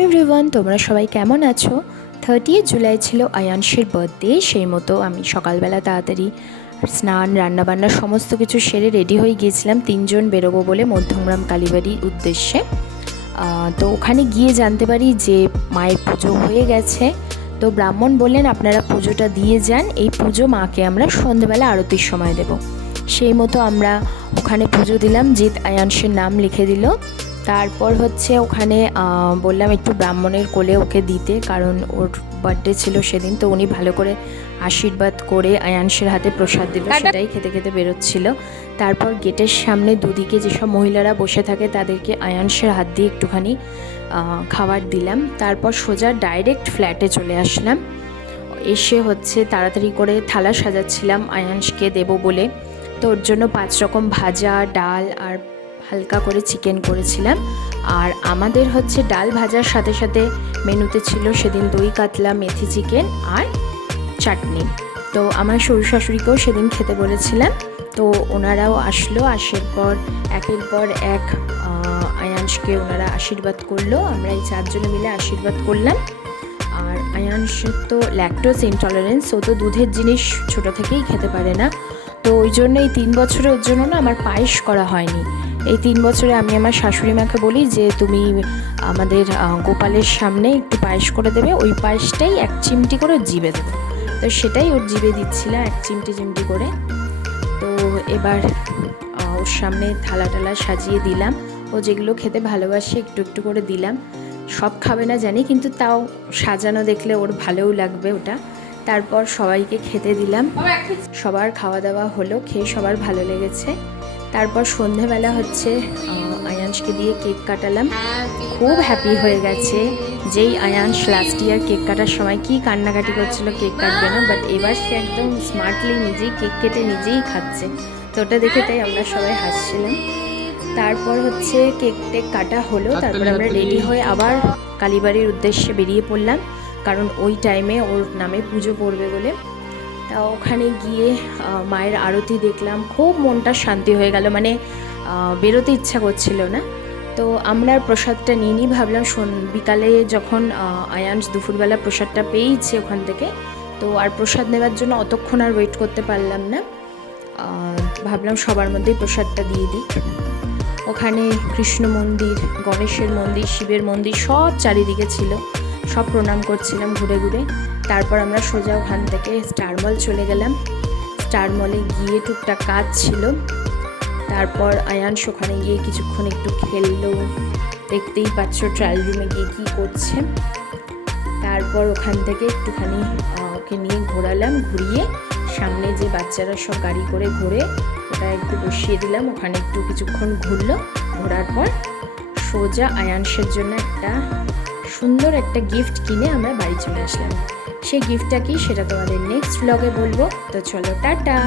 Everyone, তোমরা সবাই কেমন আছো? 30 জুলাই ছিল আয়ানশের বার্থডে। সেই মতো আমি সকালবেলা তাড়াতাড়ি স্নান রান্নাবান্না সমস্ত কিছু সেরে রেডি হয়ে গিয়েছিলাম 3 জন বেরোবো বলে মধ্যমগ্রাম কালীবাড়ির উদ্দেশ্যে। তো ওখানে গিয়ে জানতে পারি যে মায়ের পুজো হয়ে গেছে। তো ব্রাহ্মণ বললেন আপনারা পুজোটা দিয়ে যান, এই পুজো মাকে আমরা সন্ধ্যেবেলা আরতির সময় দেব। সেই মতো আমরা ওখানে পুজো দিলাম। জিৎ আয়ানশের নাম লিখে দিল। তারপর হচ্ছে ওখানে বললাম একটু ব্রাহ্মণের কোলে ওকে দিতে, কারণ ওর বার্থডে ছিল সেদিন। তো উনি ভালো করে আশীর্বাদ করে আয়ানশের হাতে প্রসাদ দিল, সেটাই খেতে খেতে বেরোচ্ছিল। তারপর গেটের সামনে দুদিকে যেসব মহিলারা বসে থাকে তাদেরকে আয়ানশের হাত দিয়ে একটুখানি খাবার দিলাম। তারপর সোজা ডাইরেক্ট ফ্ল্যাটে চলে আসলাম। এসে হচ্ছে তাড়াতাড়ি করে থালা সাজাচ্ছিলাম আয়ানশকে দেবো বলে। তো ওর জন্য 5 রকম ভাজা, ডাল আর হালকা করে চিকেন করেছিলাম। আর আমাদের হচ্ছে ডাল ভাজার সাথে সাথে মেনুতে ছিল সেদিন দই কাতলা, মেথি চিকেন আর চাটনি। তো আমার শ্বশুর শাশুড়িকেও সেদিন খেতে বলেছিলাম। তো ওনারাও আসলো। আসার পর একের পর এক আয়ানশকে ওনারা আশীর্বাদ করলো। আমরা এই 4 জনে মিলে আশীর্বাদ করলাম। আর আয়ানশের তো ল্যাকটোজ ইনটলারেন্স, ও তো দুধের জিনিস ছোটো থেকেই খেতে পারে না। তো ওই জন্য এই 3 বছরে ওর জন্য না আমার পায়েস করা হয়নি। এই 3 বছরে আমি আমার শাশুড়ি মাকে বলি যে তুমি আমাদের গোপালের সামনে একটু পায়েস করে দেবে, ওই পায়েসটাই 1 চিমটি করে জিভে দেবে। তো সেটাই ওর জিভে দিচ্ছিলাম 1 চিমটি করে। তো এবার ওর সামনে থালা টালা সাজিয়ে দিলাম। ও যেগুলো খেতে ভালোবাসে একটু একটু করে দিলাম। সব খাবে না জানি, কিন্তু তাও সাজানো দেখলে ওর ভালোও লাগবে ওটা। তারপর সবাইকে খেতে দিলাম। সবার খাওয়া দাওয়া হলো, খেয়ে সবার ভালো লেগেছে। তারপর সন্ধেবেলা হচ্ছে আয়ানশকে দিয়ে কেক কাটালাম। খুব হ্যাপি হয়ে গেছে। যেই আয়ানশ লাস্ট ইয়ার কেক কাটার সময় কি কান্নাকাটি করছিল কেক কাটবে না, বাট এবার সে একদম স্মার্টলি নিজেই কেক কেটে নিজেই খাচ্ছে। তো ওটা দেখে তাই আমরা সবাই হাসছিলাম। তারপর হচ্ছে কেক টেক কাটা হলো। তারপর আমরা রেডি হয়ে আবার কালীবাড়ির উদ্দেশ্যে বেরিয়ে পড়লাম, কারণ ওই টাইমে ওর নামে পুজো পড়বে বলে। তা ওখানে গিয়ে মায়ের আরতি দেখলাম, খুব মনটা শান্তি হয়ে গেল। মানে বেরোতে ইচ্ছা করছিল না। তো আমরা প্রসাদটা নিয়ে ভাবলাম বিকালে যখন আয়ানশ দুপুরবেলা প্রসাদটা পেয়েছে ওখান থেকে, তো আর প্রসাদ নেওয়ার জন্য অতক্ষণ আর ওয়েট করতে পারলাম না। ভাবলাম সবার মধ্যেই প্রসাদটা দিয়ে দিই। ওখানে কৃষ্ণ মন্দির, গণেশের মন্দির, শিবের মন্দির সব চারিদিকে ছিল। সব প্রণাম করছিলাম ঘুরে ঘুরে। তারপর আমরা সোজা ওখান থেকে স্টার মল চলে গেলাম। স্টার মলে গিয়ে টুকটাক কাজ ছিল। তারপর আয়ানশ ওখানে গিয়ে কিছুক্ষণ একটু খেললো। দেখতেই পাচ্ছ ট্রায়াল রুমে গিয়ে কী করছে। তারপর ওখান থেকে একটুখানি ওকে নিয়ে ঘোরালাম। ঘুরিয়ে সামনে যে বাচ্চারা সব গাড়ি করে ঘোরে ওটা একটু বসিয়ে দিলাম। ওখানে একটু কিছুক্ষণ ঘুরলো। ঘোরার পর সোজা আয়ানশের জন্য সুন্দর একটা গিফট কিনে আমরা বাড়ি চলে আসলাম। সেই গিফটটা কি সেটা তোমাদের নেক্সট ব্লগে বলবো। তো চলো, টাটা।